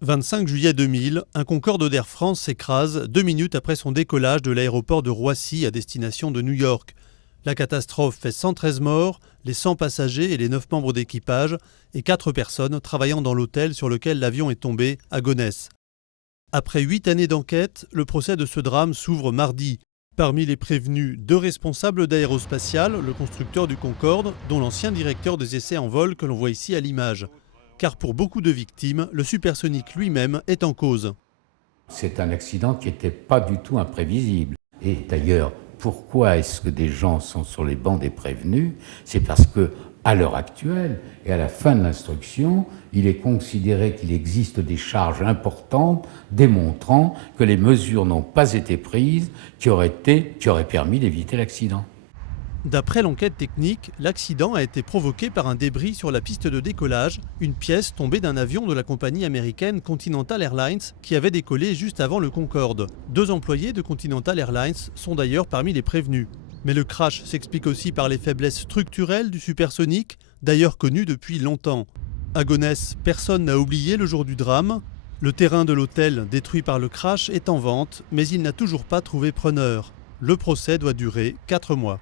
25 juillet 2000, un Concorde d'Air France s'écrase 2 minutes après son décollage de l'aéroport de Roissy à destination de New York. La catastrophe fait 113 morts, les 100 passagers et les 9 membres d'équipage et 4 personnes travaillant dans l'hôtel sur lequel l'avion est tombé à Gonesse. Après 8 années d'enquête, le procès de ce drame s'ouvre mardi. Parmi les prévenus, 2 responsables d'Aérospatiale, le constructeur du Concorde, dont l'ancien directeur des essais en vol que l'on voit ici à l'image. Car pour beaucoup de victimes, le supersonique lui-même est en cause. C'est un accident qui n'était pas du tout imprévisible. Et d'ailleurs, pourquoi est-ce que des gens sont sur les bancs des prévenus? C'est parce que, à l'heure actuelle et à la fin de l'instruction, il est considéré qu'il existe des charges importantes démontrant que les mesures n'ont pas été prises qui auraient permis d'éviter l'accident. D'après l'enquête technique, l'accident a été provoqué par un débris sur la piste de décollage, une pièce tombée d'un avion de la compagnie américaine Continental Airlines qui avait décollé juste avant le Concorde. 2 employés de Continental Airlines sont d'ailleurs parmi les prévenus. Mais le crash s'explique aussi par les faiblesses structurelles du supersonique, d'ailleurs connues depuis longtemps. À Gonesse, personne n'a oublié le jour du drame. Le terrain de l'hôtel détruit par le crash est en vente, mais il n'a toujours pas trouvé preneur. Le procès doit durer 4 mois.